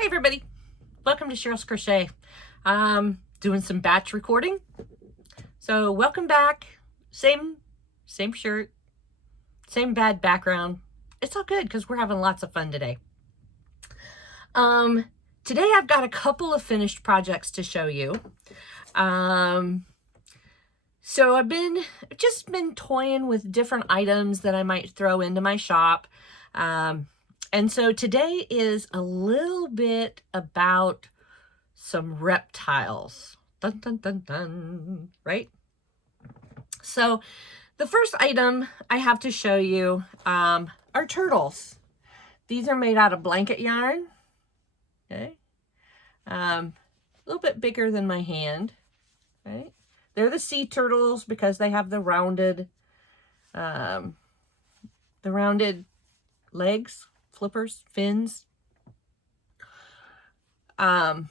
Hi everybody, welcome to Cheryl's Crochet. Doing some batch recording. So welcome back. Same shirt, same bad background. It's all good because we're having lots of fun today. Today I've got a couple of finished projects to show you. So I've just been toying with different items that I might throw into my shop. And so today is a little bit about some reptiles. Dun, dun, dun, dun, right? So the first item I have to show you are turtles. These are made out of blanket yarn. Okay. A little bit bigger than my hand. Right? They're the sea turtles because they have the rounded legs. Flippers, fins. I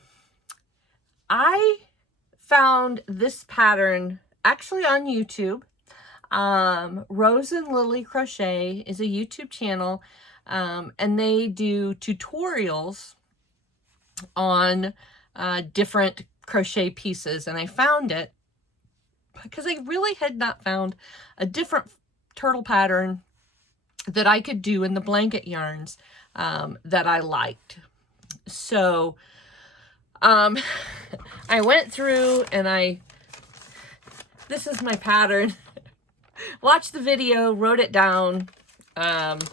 found this pattern actually on YouTube. Rose and Lily Crochet is a YouTube channel, and they do tutorials on different crochet pieces, and I found it because I really had not found a different turtle pattern that I could do in the blanket yarns that I liked. So I went through and this is my pattern. Watched the video, wrote it down, and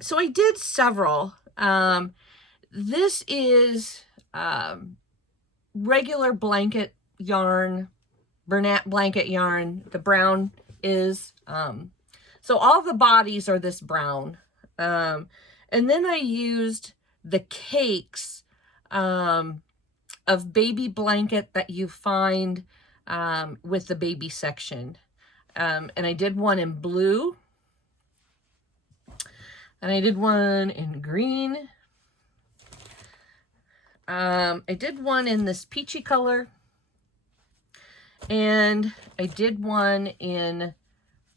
so I did several. This is regular blanket yarn, Bernat blanket yarn. The brown is so all the bodies are this brown. And then I used the cakes of baby blanket that you find with the baby section. And I did one in blue. And I did one in green. I did one in this peachy color. And I did one in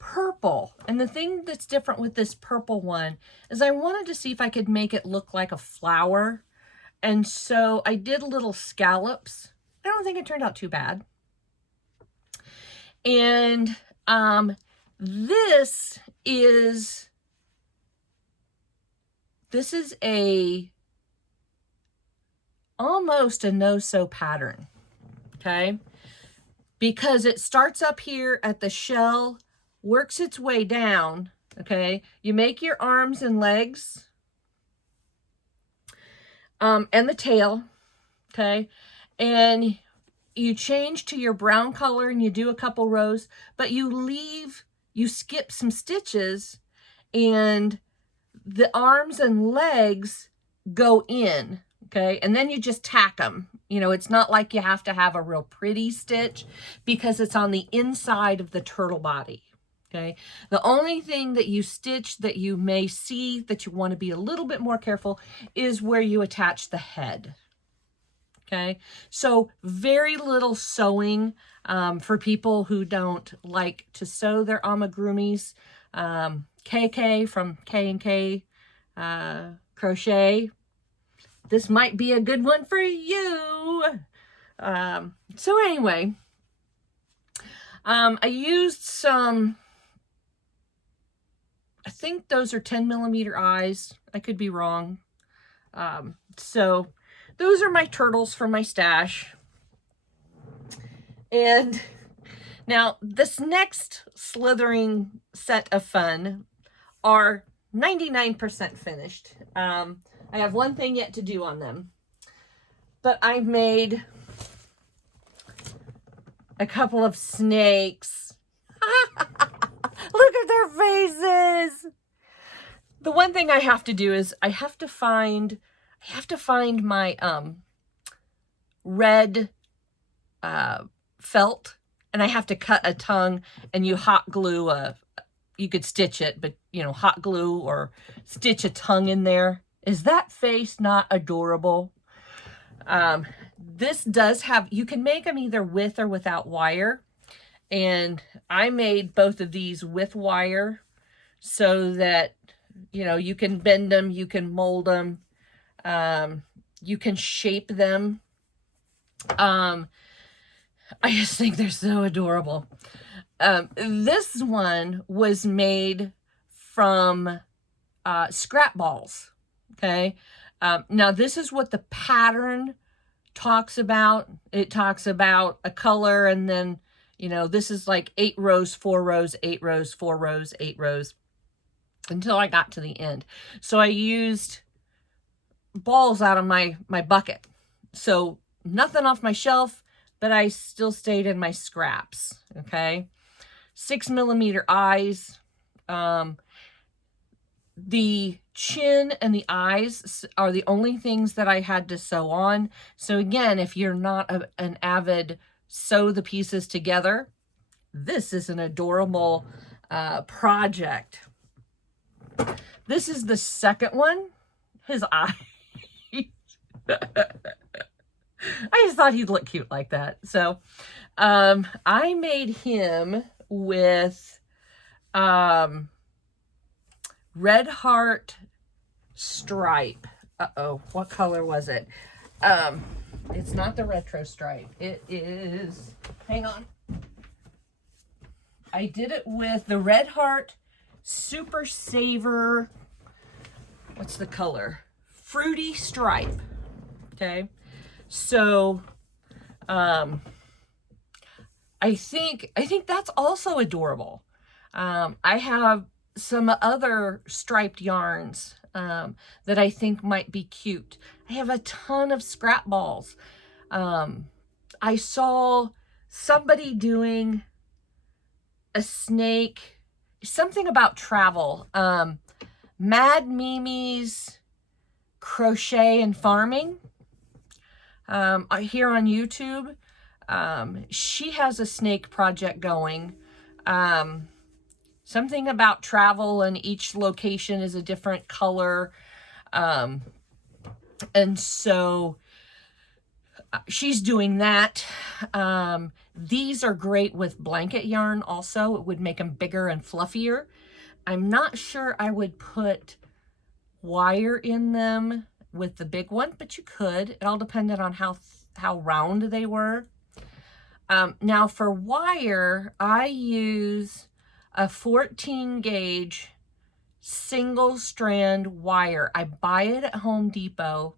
purple. And the thing that's different with this purple one is I wanted to see if I could make it look like a flower. And so I did little scallops. I don't think it turned out too bad. And this is almost a no-sew pattern, okay? Because it starts up here at the shell, works its way down, okay? You make your arms and legs, and the tail, okay? And you change to your brown color and you do a couple rows, but you skip some stitches and the arms and legs go in, okay? And then you just tack them. You know, it's not like you have to have a real pretty stitch because it's on the inside of the turtle body. Okay, the only thing that you stitch that you may see that you want to be a little bit more careful is where you attach the head. Okay, so very little sewing for people who don't like to sew their amigurumis. KK from K&K Crochet. This might be a good one for you. So anyway, I used some, I think those are 10mm eyes. I could be wrong. So those are my turtles for my stash. And now this next slithering set of fun are 99% finished. I have one thing yet to do on them, but I've made a couple of snakes. Look at their faces. The one thing I have to do is I have to find my red felt, and I have to cut a tongue, and you hot glue you could stitch it, but you know, hot glue or stitch a tongue in there. Is that face not adorable? This does have, you can make them either with or without wire. And I made both of these with wire so that, you know, you can bend them, you can mold them. You can shape them. I just think they're so adorable. This one was made from scrap balls. Okay. Now this is what the pattern talks about. It talks about a color, and then, you know, this is like 8 rows, 4 rows, 8 rows, 4 rows, 8 rows, until I got to the end. So I used balls out of my bucket. So nothing off my shelf, but I still stayed in my scraps. Okay. 6mm eyes. The chin and the eyes are the only things that I had to sew on. So again, if you're not an avid sew the pieces together, this is an adorable project. This is the second one. His eye. I just thought he'd look cute like that. So I made him with Red Heart stripe. Uh-oh, what color was it? It's not the retro stripe. It is, hang on. I did it with the Red Heart Super Saver. What's the color? Fruity stripe. Okay. So, I think that's also adorable. I have some other striped yarns that I think might be cute. I have a ton of scrap balls. I saw somebody doing a snake, something about travel. Mad Mimi's Crochet and Farming. Here on YouTube, she has a snake project going. Something about travel, and each location is a different color. And so she's doing that. These are great with blanket yarn also. It would make them bigger and fluffier. I'm not sure I would put wire in them with the big one, but you could. It all depended on how round they were. Now for wire, I use a 14 gauge single strand wire. I buy it at Home Depot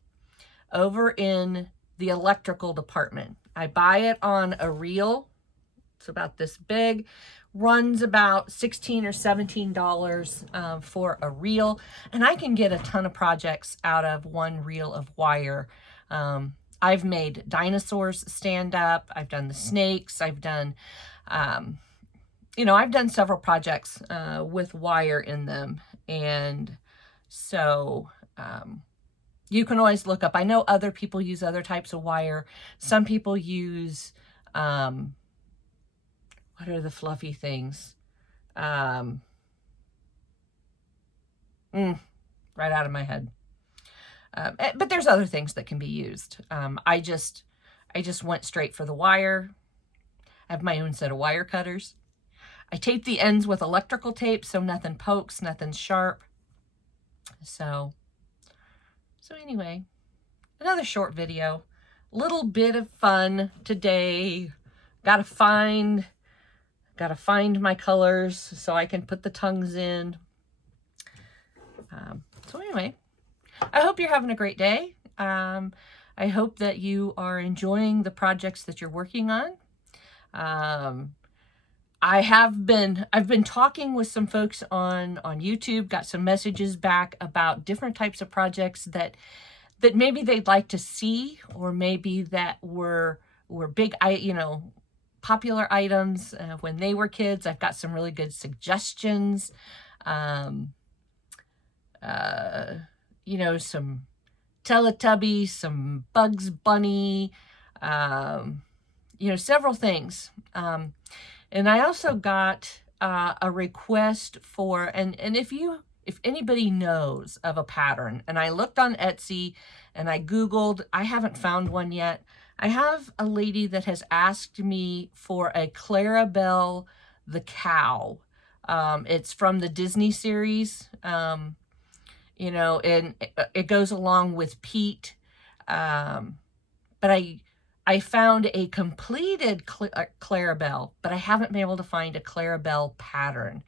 over in the electrical department. I buy it on a reel. It's about this big. Runs about $16 or $17 for a reel, and I can get a ton of projects out of one reel of wire. I've made dinosaurs stand up. I've done the snakes. I've done, you know, I've done several projects with wire in them, and so you can always look up. I know other people use other types of wire. Some people use what are the fluffy things? Right out of my head. But there's other things that can be used. I just went straight for the wire. I have my own set of wire cutters. I tape the ends with electrical tape so nothing pokes, nothing's sharp. So anyway, another short video. Little bit of fun today. Gotta find my colors so I can put the tongues in. So anyway, I hope you're having a great day. I hope that you are enjoying the projects that you're working on. I've been talking with some folks on YouTube, got some messages back about different types of projects that maybe they'd like to see, or maybe that were big, popular items when they were kids. I've got some really good suggestions. Some Teletubbies, some Bugs Bunny, several things. And I also got a request for, and if anybody knows of a pattern, and I looked on Etsy and I Googled, I haven't found one yet. I have a lady that has asked me for a Clarabelle the cow. It's from the Disney series. you know, and it goes along with peat. But I found a completed Clarabelle, but I haven't been able to find a Clarabelle pattern.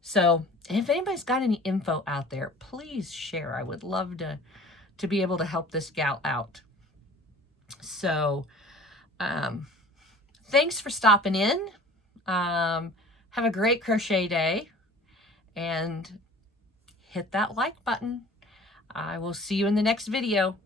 So if anybody's got any info out there, please share. I would love to be able to help this gal out. So thanks for stopping in. Have a great crochet day, and hit that like button. I will see you in the next video.